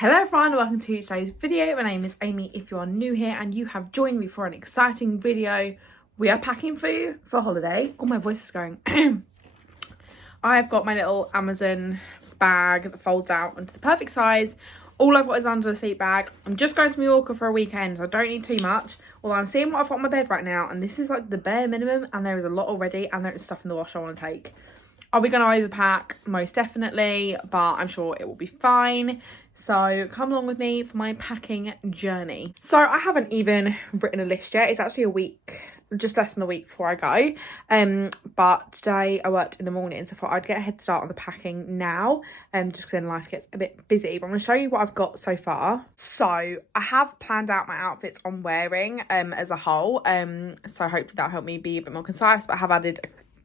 Hello everyone, welcome to today's video. My name is Amy. If you are new here and you have joined me for an exciting video, we are packing for holiday. Oh, my voice is going. I've got my little Amazon bag that folds out into the perfect size. All I've got is under the seat bag. I'm just going to Mallorca for a weekend, so I don't need too much. Although I'm seeing what I've got on my bed right now, and this is like the bare minimum, and there is a lot already, and there is stuff in the wash I want to take. Are we going to overpack? Most definitely, but I'm sure it will be fine. So come along with me for my packing journey. So I haven't even written a list yet. It's actually a week, just less than a week before I go. But today I worked in the morning, so I thought I'd get a head start on the packing now, just because then life gets a bit busy. But I'm going to show you what I've got so far. So I have planned out my outfits I'm wearing as a whole. So hopefully that'll help me be a bit more concise, but I have added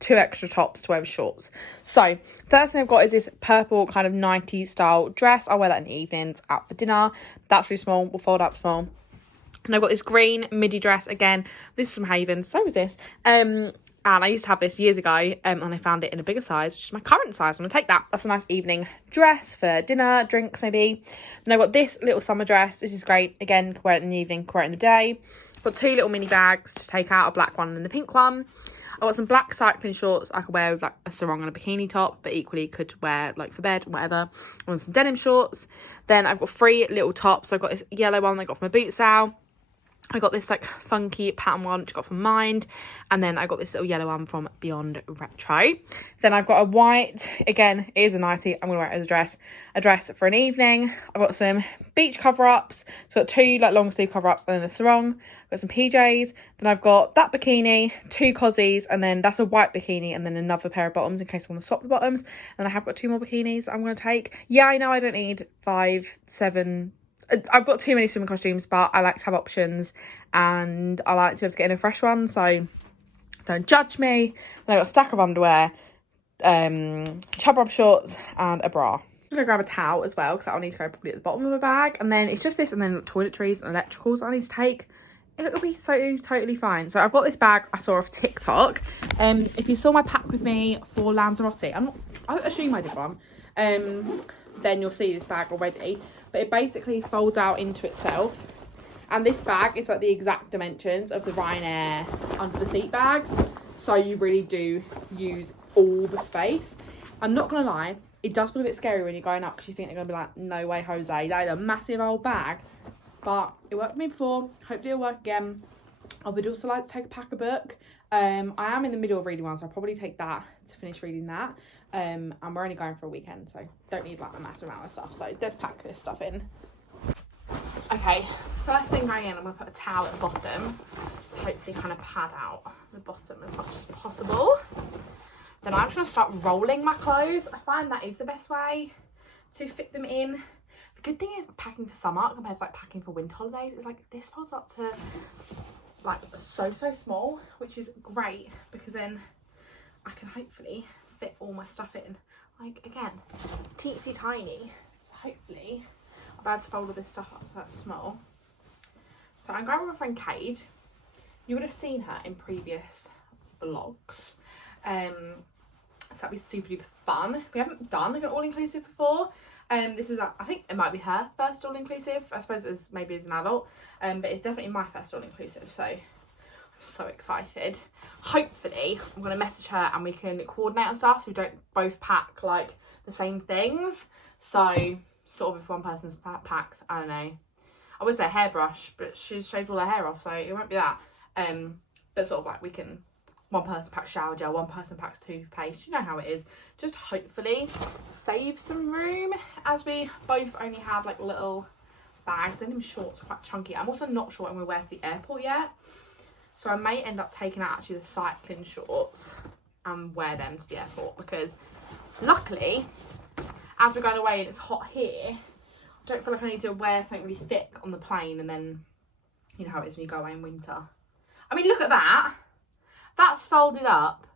2 extra tops to wear with shorts. So first thing I've got is this purple kind of 90s style dress. I wear that in the evenings out for dinner. That's really small, will fold up small. And I've got this green midi dress again. This is from Haven, so is this. And I used to have this years ago, and I found it in a bigger size, which is my current size. I'm gonna take that. That's a nice evening dress for dinner, drinks maybe. And I've got this little summer dress. This is great. Again, could wear it in the evening, could wear it in the day. Got 2 little mini bags to take out, a black one and the pink one. I got some black cycling shorts I could wear with like a sarong and a bikini top, but equally could wear like for bed, whatever. I want some denim shorts. Then I've got 3 little tops. So I've got this yellow one I got from my boot sale. I got this like funky pattern one which I got from Mind, and then I got this little yellow one from Beyond Retro. Then I've got a white, again it is a nightie, I'm gonna wear it as a dress for an evening. I've got some beach cover-ups, so I've got 2 like long sleeve cover-ups and then a sarong. I've got some PJs, then I've got that bikini, 2 cozies, and then that's a white bikini, and then another pair of bottoms in case I want to swap the bottoms. And I have got 2 more bikinis I'm going to take. Yeah, I know I don't need 5, 7. I've got too many swimming costumes, but I like to have options, and I like to be able to get in a fresh one, so don't judge me. Then I've got a stack of underwear, chub rub shorts, and a bra. I'm going to grab a towel as well, because I'll need to go probably at the bottom of my bag. And then it's just this, and then toiletries and electricals I need to take. It'll be so totally fine. So I've got this bag I saw off TikTok. If you saw my pack with me for Lanzarote, I assume I did one. Then you'll see this bag already. But it basically folds out into itself. And this bag is like the exact dimensions of the Ryanair under the seat bag. So you really do use all the space. I'm not going to lie, it does feel a bit scary when you're going up, because you think they're going to be like, no way, Jose, that is a massive old bag. But it worked for me before. Hopefully it'll work again. I would also like to take a pack a book. I am in the middle of reading one, so I'll probably take that to finish reading that. And we're only going for a weekend, so don't need like a massive amount of stuff. So let's pack this stuff in. Okay, first thing going in, I'm going to put a towel at the bottom to hopefully kind of pad out the bottom as much as possible. Then I'm just going to start rolling my clothes. I find that is the best way to fit them in. The good thing is packing for summer compared to like packing for winter holidays is like this folds up to like so small, which is great, because then I can hopefully fit all my stuff in. Like again, teensy tiny. So hopefully I'll be able to fold all this stuff up so that's small. So I'm going with my friend Kate. You would have seen her in previous vlogs. So that'd be super duper fun. We haven't done like an all-inclusive before. This is, I think it might be her first all-inclusive. I suppose it's maybe as an adult. But it's definitely my first all-inclusive. So I'm so excited. Hopefully I'm going to message her and we can coordinate on stuff so we don't both pack like the same things. So sort of if one person packs, I don't know, I would say a hairbrush, but she's shaved all her hair off, so it won't be that. But sort of like we can, one person packs shower gel, one person packs toothpaste, you know how it is. Just hopefully save some room, as we both only have like little bags. Denim shorts are quite chunky. I'm also not sure I'm going to wear to the airport yet, so I may end up taking out actually the cycling shorts and wear them to the airport, because luckily as we're going away and it's hot here, I don't feel like I need to wear something really thick on the plane, and then you know how it is when you go away in winter. I mean, look at that. That's folded up.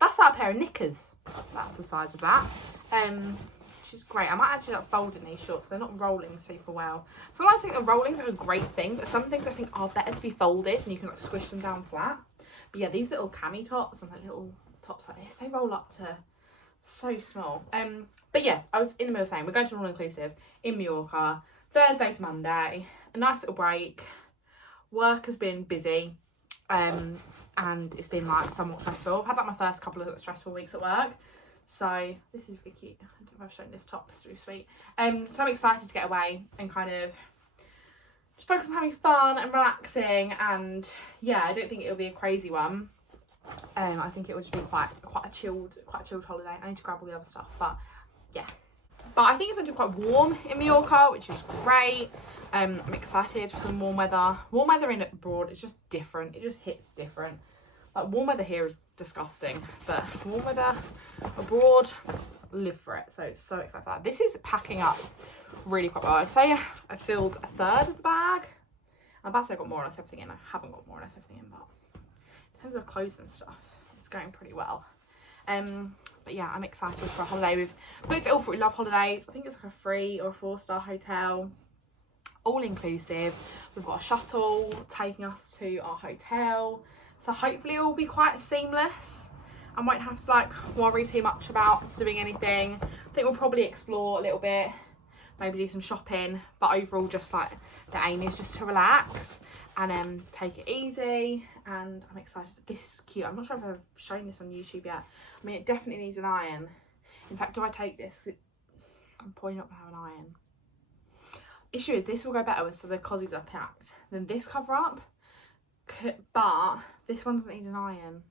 That's like a pair of knickers. That's the size of that. Which is great. I might actually not folding these shorts. They're not rolling super well. Sometimes I think the rolling's like a great thing, but some things I think are better to be folded and you can like squish them down flat. But yeah, these little cami tops and like little tops like this, they roll up to So small. But yeah, I was in the middle of saying we're going to an all-inclusive in Mallorca, Thursday to Monday. A nice little break. Work has been busy, and it's been like somewhat stressful. I've had like my first couple of stressful weeks at work. So this is really cute. I don't know if I've shown this top, it's really sweet. So I'm excited to get away and kind of just focus on having fun and relaxing. And yeah, I don't think it'll be a crazy one. I think it will just be quite a chilled holiday. I need to grab all the other stuff, but yeah. But I think it's going to be quite warm in Mallorca, which is great. I'm excited for some warm weather. Warm weather in abroad, it's just different. It just hits different. Like warm weather here is disgusting, but warm weather abroad, live for it. So excited for that. This is packing up really quite well. I'd say I filled a third of the bag. I'm about to say I got more or less everything in. I haven't got more or less everything in, but in terms of clothes and stuff, it's going pretty well. But yeah, I'm excited for a holiday. We've booked it all for We Love Holidays. I think it's like a 3 or a 4-star hotel, all inclusive. We've got a shuttle taking us to our hotel, so hopefully it will be quite seamless and won't have to like worry too much about doing anything. I think we'll probably explore a little bit, maybe do some shopping, but overall just like the aim is just to relax and take it easy. And I'm excited. This is cute. I'm not sure if I've shown this on YouTube yet. I mean, it definitely needs an iron. In fact, do I take this? I'm probably not gonna have an iron. Issue is this will go better with so the cozies are packed than this cover up, but this one doesn't need an iron.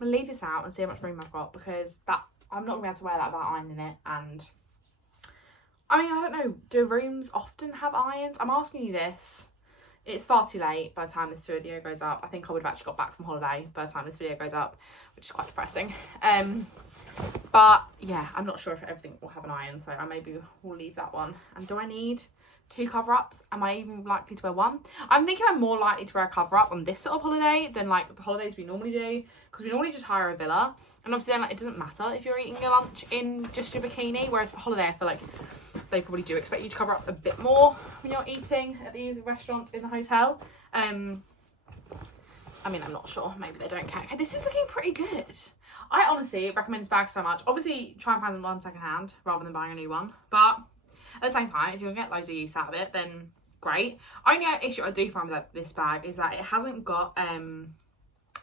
I'm gonna leave this out and see how much room I've got, because that I'm not gonna be able to wear that without ironing it. And I mean, I don't know, do rooms often have irons? I'm asking you this. It's far too late by the time this video goes up. I think I would have actually got back from holiday by the time this video goes up, which is quite depressing. But yeah, I'm not sure if everything will have an iron, so I maybe will leave that one. And do I need 2 cover-ups? Am I even likely to wear 1? I'm thinking I'm more likely to wear a cover-up on this sort of holiday than like the holidays we normally do, because we normally just hire a villa, and obviously then like, it doesn't matter if you're eating your lunch in just your bikini, whereas for holiday I feel like they probably do expect you to cover up a bit more when you're eating at these restaurants in the hotel. I mean, I'm not sure. Maybe they don't care. Okay, this is looking pretty good. I honestly recommend this bag so much. Obviously, try and find one second hand rather than buying a new one. But at the same time, if you can get loads of use out of it, then great. Only issue I do find with this bag is that it hasn't got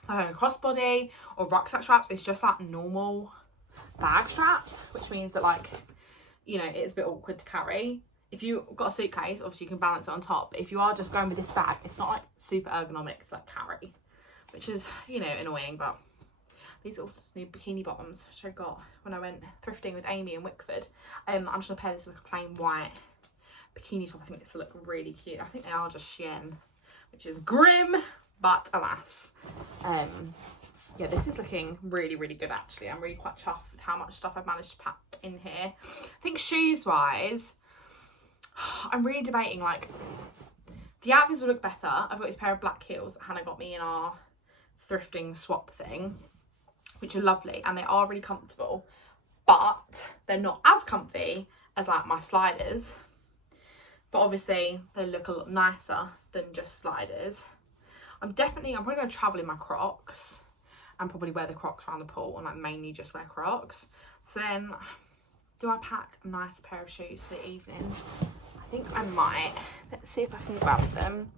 like a crossbody or rucksack straps. It's just like normal bag straps, which means that like, you know, it's a bit awkward to carry. If you've got a suitcase, obviously you can balance it on top. But if you are just going with this bag, it's not like super ergonomic to like carry, which is, you know, annoying. But these are also new bikini bottoms, which I got when I went thrifting with Amy in Wickford. I'm just gonna pair this with like a plain white bikini top. I think this will look really cute. I think they are just Shein, which is grim, but alas. Yeah, this is looking really, really good actually. I'm really quite chuffed with how much stuff I've managed to pack in here. I think shoes wise, I'm really debating like the outfits will look better. I've got this pair of black heels that Hannah got me in our thrifting swap thing, which are lovely and they are really comfortable, but they're not as comfy as like my sliders. But obviously they look a lot nicer than just sliders. I'm probably going to travel in my Crocs and probably wear the Crocs around the pool and like mainly just wear Crocs. So then, do I pack a nice pair of shoes for the evening? I think I might. Let's see if I can grab them.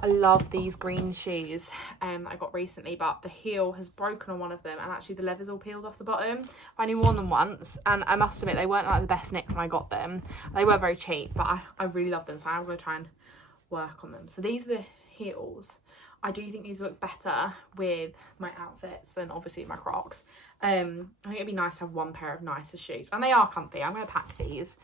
I love these green shoes that I got recently, but the heel has broken on one of them and actually the leather's all peeled off the bottom. I only worn them once and I must admit they weren't like the best knit when I got them. They were very cheap, but I really love them, so I'm going to try and work on them. So these are the heels. I do think these look better with my outfits than obviously my Crocs. I think it'd be nice to have one pair of nicer shoes, and they are comfy. I'm going to pack these.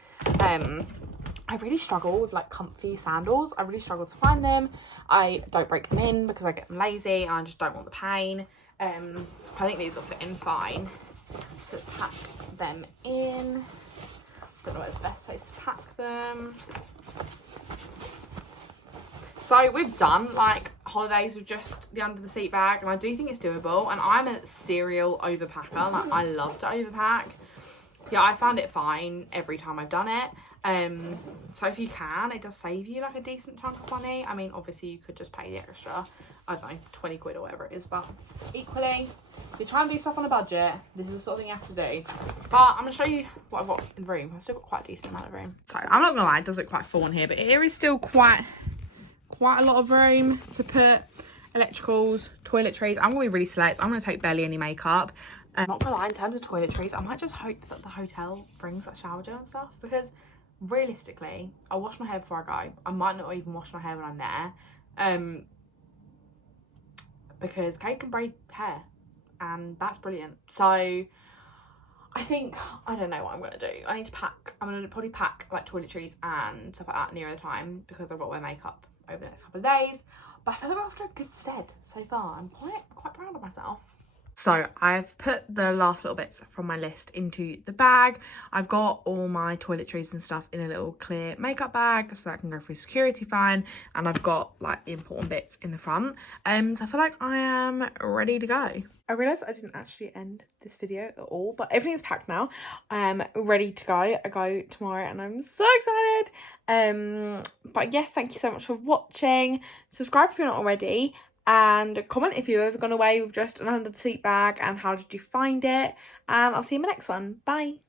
I really struggle with like comfy sandals. I really struggle to find them. I don't break them in because I get them lazy and I just don't want the pain. I think these will fit in fine. So pack them in. I don't know where's the best place to pack them. So we've done like holidays with just the under the seat bag, and I do think it's doable. And I'm a serial overpacker. Like I love to overpack. Yeah, I found it fine every time I've done it. So if you can, it does save you like a decent chunk of money. I mean, obviously you could just pay the extra, I don't know, 20 quid or whatever it is, but equally If you're trying to do stuff on a budget, this is the sort of thing you have to do. But I'm going to show you what I've got in the room. I've still got quite a decent amount of room. So I'm not going to lie, it does look quite full in here, but here is still quite a lot of room to put electricals, toiletries. I'm going to be really select. I'm going to take barely any makeup. I'm not going to lie, in terms of toiletries, I might just hope that the hotel brings that shower gel and stuff, because realistically, I'll wash my hair before I go. I might not even wash my hair when I'm there. Because Kate can braid hair, and that's brilliant. So I think, I don't know what I'm going to do. I need to pack. I'm going to probably pack like toiletries and stuff like that nearer the time, because I've got to wear makeup over the next couple of days. But I feel like we're off to a good stead so far. I'm quite proud of myself. So I've put the last little bits from my list into the bag. I've got all my toiletries and stuff in a little clear makeup bag so I can go through security fine, and I've got like the important bits in the front. So I feel like I am ready to go. I realised I didn't actually end this video at all, but everything's packed now. I'm ready to go. I go tomorrow and I'm so excited. But yes, thank you so much for watching. Subscribe if you're not already. And comment if you've ever gone away with just an under the seat bag and how did you find it. And I'll see you in my next one. Bye.